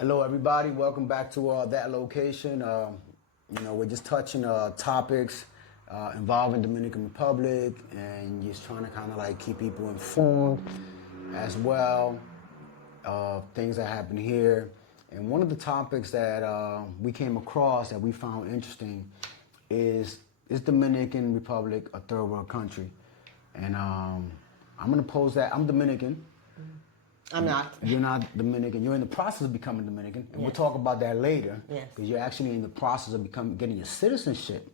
Hello, everybody. Welcome back to that location. We're just touching topics involving Dominican Republic and just trying to kind of like keep people informed as well of things that happen here. And one of the topics that we came across that we found interesting is Dominican Republic a third world country? And I'm going to pose that. I'm Dominican. I'm not. You're not Dominican. You're in the process of becoming Dominican, and we'll talk about that later. Yes. Because you're actually in the process of getting your citizenship.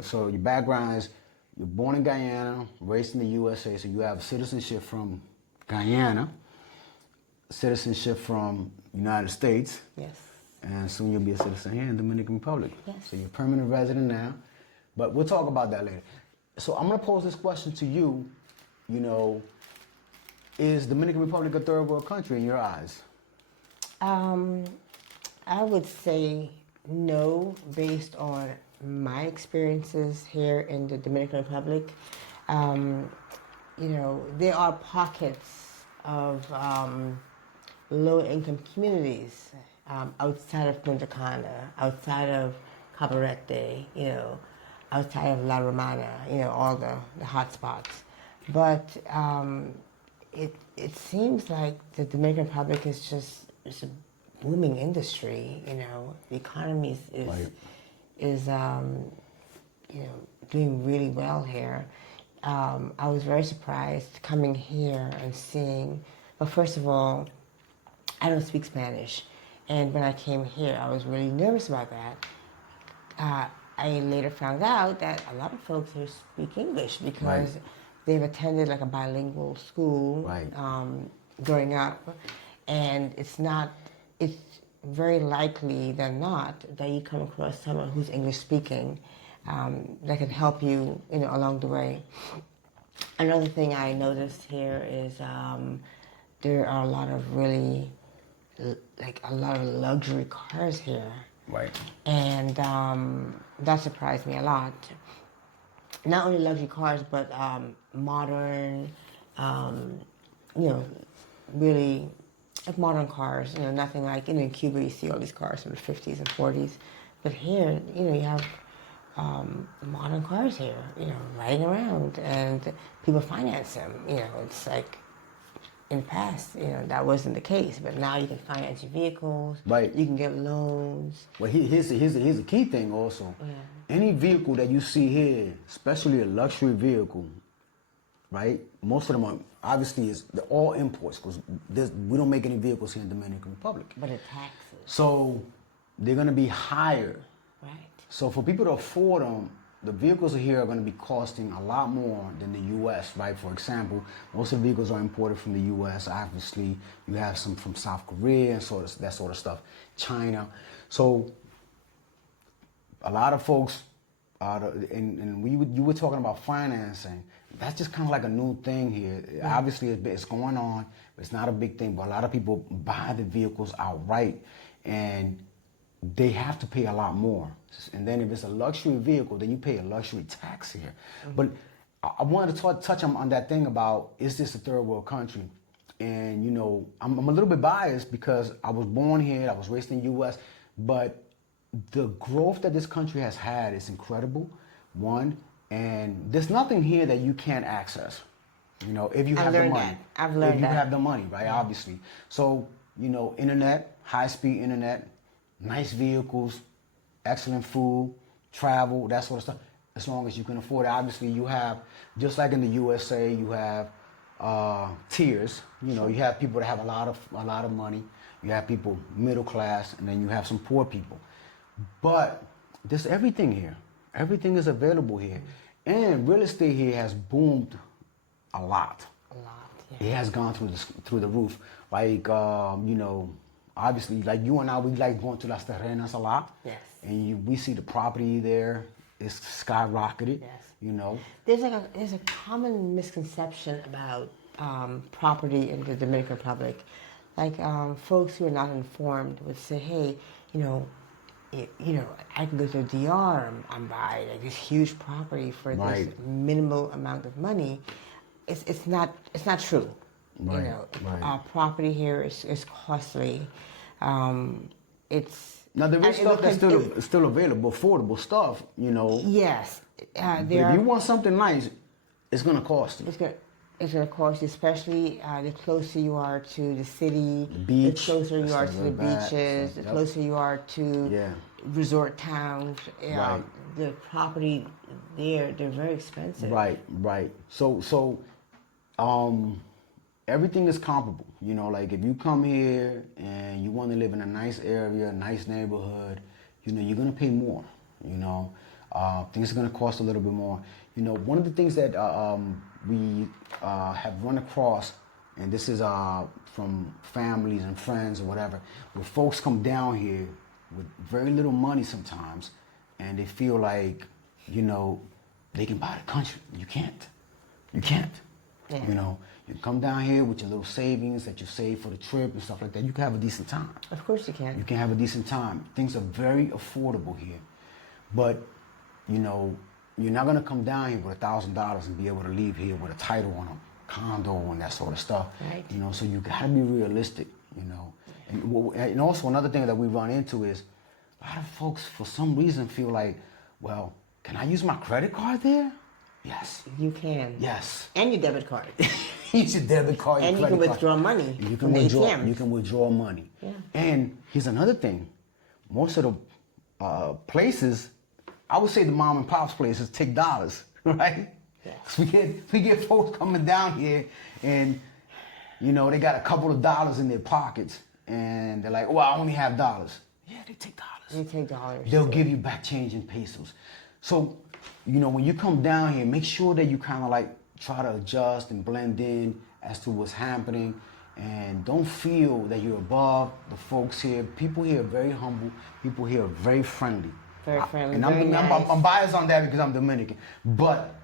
So your background is you're born in Guyana, raised in the USA, so you have citizenship from Guyana, citizenship from United States. Yes. And soon you'll be a citizen here in Dominican Republic. Yes. So you're a permanent resident now, but we'll talk about that later. So I'm going to pose this question to you. Is Dominican Republic a third world country in your eyes? I would say no, based on my experiences here in the Dominican Republic. There are pockets of low-income communities outside of Punta Cana, outside of Cabarete, outside of La Romana, all the hot spots. But it seems like the Dominican Republic is it's a booming industry. The economy is doing really well here. I was very surprised coming here and seeing. Well, first of all, I don't speak Spanish, and when I came here, I was really nervous about that. I later found out that a lot of folks here speak English because they've attended like a bilingual school growing up, and it's very likely than not that you come across someone who's English speaking that can help you, along the way. Another thing I noticed here is there are a lot of a lot of luxury cars here. Right. And that surprised me a lot. Not only luxury cars, but modern, really like modern cars. Nothing like in Cuba you see all these cars from the 50s and 40s, but here you have modern cars here, riding around, and people finance them. It's like in the past, that wasn't the case, but now you can finance your vehicles. Right. You can get loans. Well, here's the key thing also. Yeah. Any vehicle that you see here, especially a luxury vehicle, right? Most of them are obviously they're all imports because we don't make any vehicles here in the Dominican Republic. But it's taxes. So they're going to be higher. Right. So for people to afford them, the vehicles here are going to be costing a lot more than the U.S., right? For example, most of the vehicles are imported from the U.S. Obviously, you have some from South Korea and that sort of stuff, China. So a lot of folks, you were talking about financing. That's just kind of like a new thing here. Yeah. Obviously, it's going on, but it's not a big thing. But a lot of people buy the vehicles outright, and they have to pay a lot more. And then if it's a luxury vehicle, then you pay a luxury tax here. Mm-hmm. But I wanted to touch on that thing about, is this a third world country? And, I'm a little bit biased because I was born here, I was raised in the U.S., but the growth that this country has had is incredible, one, and there's nothing here that you can't access, if you have the money. I've learned that. If you have the money, right, obviously. So, internet, high-speed internet, nice vehicles, excellent food, travel, that sort of stuff, as long as you can afford it. Obviously, you have, just like in the USA, you have tiers. You have people that have a lot of money. You have people middle class, and then you have some poor people. But there's everything here. Everything is available here. And real estate here has boomed a lot. Yeah. It has gone through the roof. Like, obviously, like you and I, we like going to Las Terrenas a lot. Yes. And we see the property there is skyrocketed. Yes. There's a common misconception about property in the Dominican Republic. Like folks who are not informed would say, hey, I can go to the DR and buy like this huge property for this minimal amount of money. It's not true. Right. Our property here is costly. It's Now there is it stuff looks that's like still available, affordable stuff, you know. yes, But there if you are. want something nice, it's gonna cost you. It's going to cost you, especially the closer you are to the city, The beach, the closer you are to stuff the like that. beaches, the Yep. closer you are to Yeah. resort towns. Right. The property there, they're very expensive. Right. So, everything is comparable. You know, like if you come here and you want to live in a nice area, a nice neighborhood, you know, you're gonna pay more. You know, things are gonna cost a little bit more. You know, one of the things that we have run across, and this is from families and friends or whatever, where folks come down here with very little money sometimes, and they feel like, you know, they can buy the country. You can't. You can't. Yeah. You know, you come down here with your little savings that you save for the trip and stuff like that. You can have a decent time. Of course you can. You can have a decent time. Things are very affordable here. But, you know, you're not gonna come down here with $1,000 and be able to leave here with a title on a condo and that sort of stuff. Right. You know, so you gotta be realistic, you know. And also another thing that we run into is a lot of folks for some reason feel like, well, can I use my credit card there? Yes. You can. Yes. And your debit card. Use your debit card, your And you credit can card. withdraw money You from can the withdraw. ATMs. You can withdraw money. Yeah. And here's another thing: most of the places, I would say the mom and pops places, take dollars, right? Yeah. 'Cause we get folks coming down here, and you know they got a couple of dollars in their pockets, and they're like, "Oh, I only have dollars." Yeah, they take dollars. You take dollars. They'll give you back change in pesos. So, you know, when you come down here, make sure that you kind of like try to adjust and blend in as to what's happening. And don't feel that you're above the folks here. People here are very humble. People here are very friendly. Very friendly, And very nice. I'm biased on that because I'm Dominican. But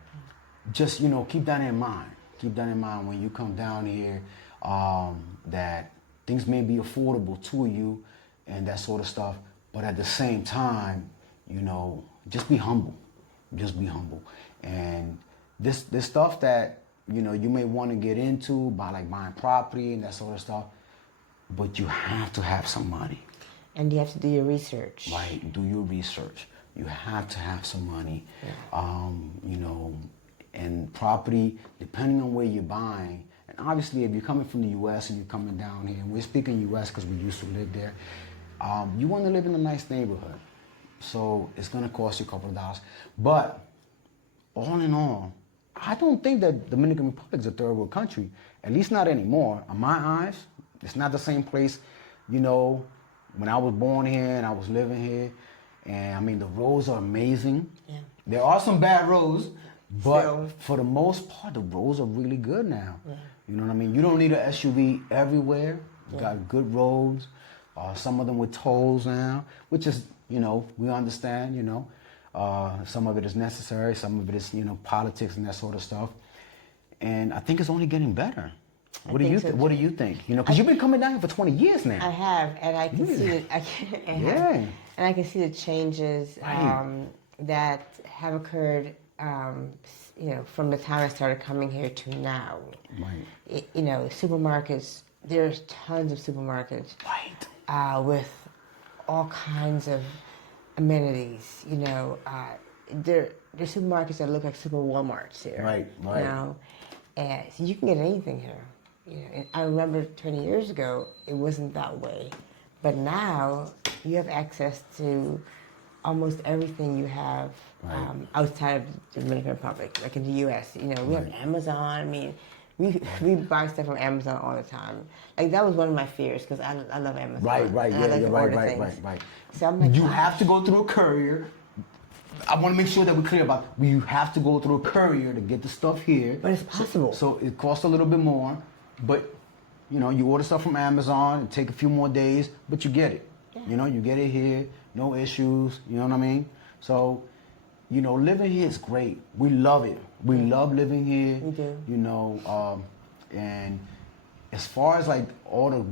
just, you know, keep that in mind. Keep that in mind when you come down here, that things may be affordable to you and that sort of stuff. But at the same time, you know, just be humble. Just be humble. And this stuff that, you know, you may want to get into by like buying property and that sort of stuff, but you have to have some money. And you have to do your research. Right, do your research. You have to have some money. Yeah. You know, and property, depending on where you're buying, and obviously if you're coming from the U.S. and you're coming down here, and we're speaking U.S. because we used to live there, you want to live in a nice neighborhood. So it's going to cost you a couple of dollars. But all in all, I don't think that Dominican Republic is a third world country, at least not anymore. In my eyes, it's not the same place, you know, when I was born here and I was living here. And I mean, the roads are amazing. Yeah. There are some bad roads, but Still. for the most part, the roads are really good now. Yeah. You know what I mean? You don't need an SUV everywhere. You Yeah. got good roads. Some of them with tolls now, which is, you know, we understand, you know. Some of it is necessary. Some of it is, you know, politics and that sort of stuff. And I think it's only getting better. What do you think? You know, because you've been coming down here for 20 years now. I have, and I can see it. Yeah. And I can see the changes Right. that have occurred. You know, from the time I started coming here to now. Right. You know, supermarkets. There's tons of supermarkets. Right. With all kinds of amenities. You know, there's supermarkets that look like super Walmarts here. Right. You know, and so you can get anything here. You know, and I remember 20 years ago, it wasn't that way. But now, you have access to almost everything you have Right. outside of the Dominican Republic, like in the U.S. You know, we have Amazon. I mean, we buy stuff from Amazon all the time. Like, that was one of my fears, because I love Amazon. Right. And I like to order Right. things. So I'm like, You gosh. have to go through a courier. I want to make sure that we're clear about you have to go through a courier to get the stuff here. But it's possible. So it costs a little bit more, but you know, you order stuff from Amazon, it take a few more days, but you get it. Yeah. You know, you get it here, no issues, you know what I mean? So, you know, living here is great. We love it. We love living here. We do. You know, and as far as like all the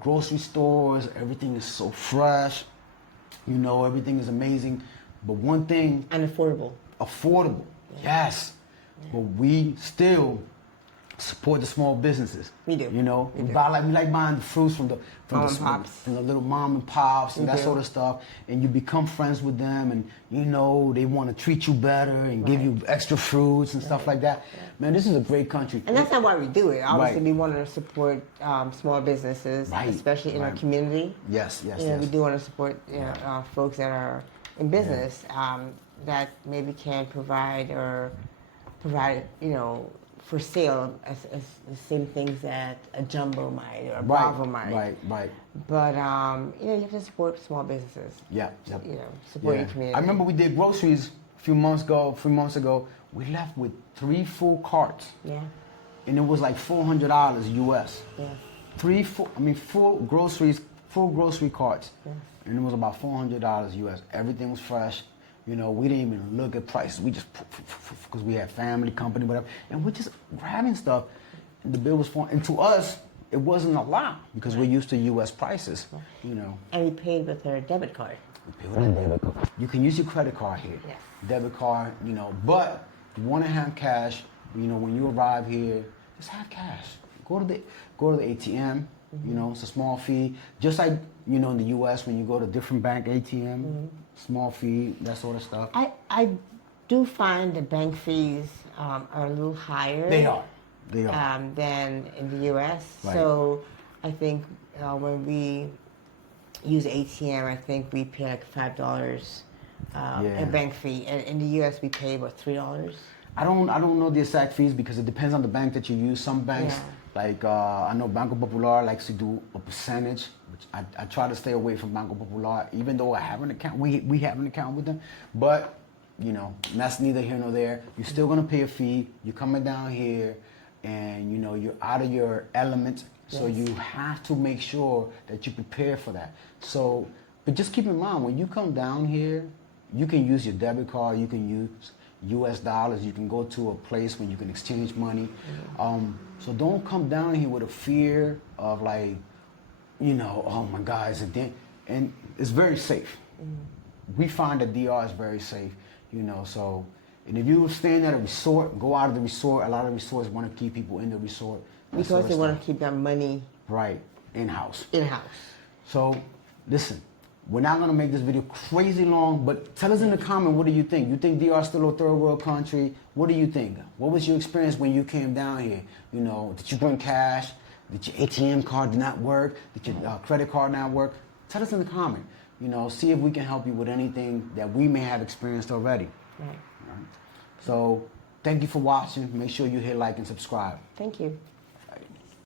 grocery stores, everything is so fresh. You know, everything is amazing. But one thing, And affordable. affordable, yes. But we still support the small businesses. We do. You know, We do. we like buying the fruits from the Pops. from the little mom and pops and We that do. sort of stuff. And you become friends with them, and you know they want to treat you better and give you extra fruits and stuff like that. Man, this is a great country. And that's not why we do it. Obviously, Right. we want to support small businesses, Right. especially in our Right. community. Yes, yes, You know, yes. we do want to support folks that are in business that maybe can provide, you know, for sale as the same things that a Jumbo might or a Bravo might. Right. But you know, you have to support small businesses. Yeah. Yep. You know, support your community. I remember we did groceries a few months ago. We left with 3 full carts. Yeah. And it was like $400 US. Yeah. Full grocery carts. Yes. And it was about $400 US. Everything was fresh. You know, we didn't even look at prices. We just, because we had family, company, whatever. And we're just grabbing stuff. And the bill was $400. And to us, it wasn't a lot because we're used to US prices, you know. And we paid with our debit card. You can use your credit card here. Yes. Debit card, you know, but you want to have cash, you know, when you arrive here, just have cash. Go to the ATM, you know, it's a small fee. Just like, you know, in the US when you go to different bank ATM, small fee, that sort of stuff. I do find the bank fees are a little higher. They are. Than in the U.S. Right. So I think when we use ATM, I think we pay like $5 a bank fee. And in the U.S. we pay about $3. I don't know the exact fees because it depends on the bank that you use. Some banks, like I know Banco Popular likes to do a percentage, which I try to stay away from Banco Popular, even though I have an account. We have an account with them, but you know that's neither here nor there. You're still gonna pay a fee. You're coming down here, and you know you're out of your element, so you have to make sure that you prepare for that. So, but just keep in mind when you come down here, you can use your debit card. You can use US dollars. You can go to a place where you can exchange money. So don't come down here with a fear of like, you know, oh my God, is it then? And it's very safe. We find that DR is very safe, you know, so, and if you're staying at a resort, go out of the resort. A lot of resorts want to keep people in the resort. Because they want to keep their money right, in-house. in-house. So, listen, we're not going to make this video crazy long, but tell us in the comment, what do you think? You think DR is still a third world country? What do you think? What was your experience when you came down here? You know, did you bring cash? Did your ATM card not work? Did your credit card not work? Tell us in the comment. You know, see if we can help you with anything that we may have experienced already. Right. All right. So, thank you for watching. Make sure you hit like and subscribe. Thank you.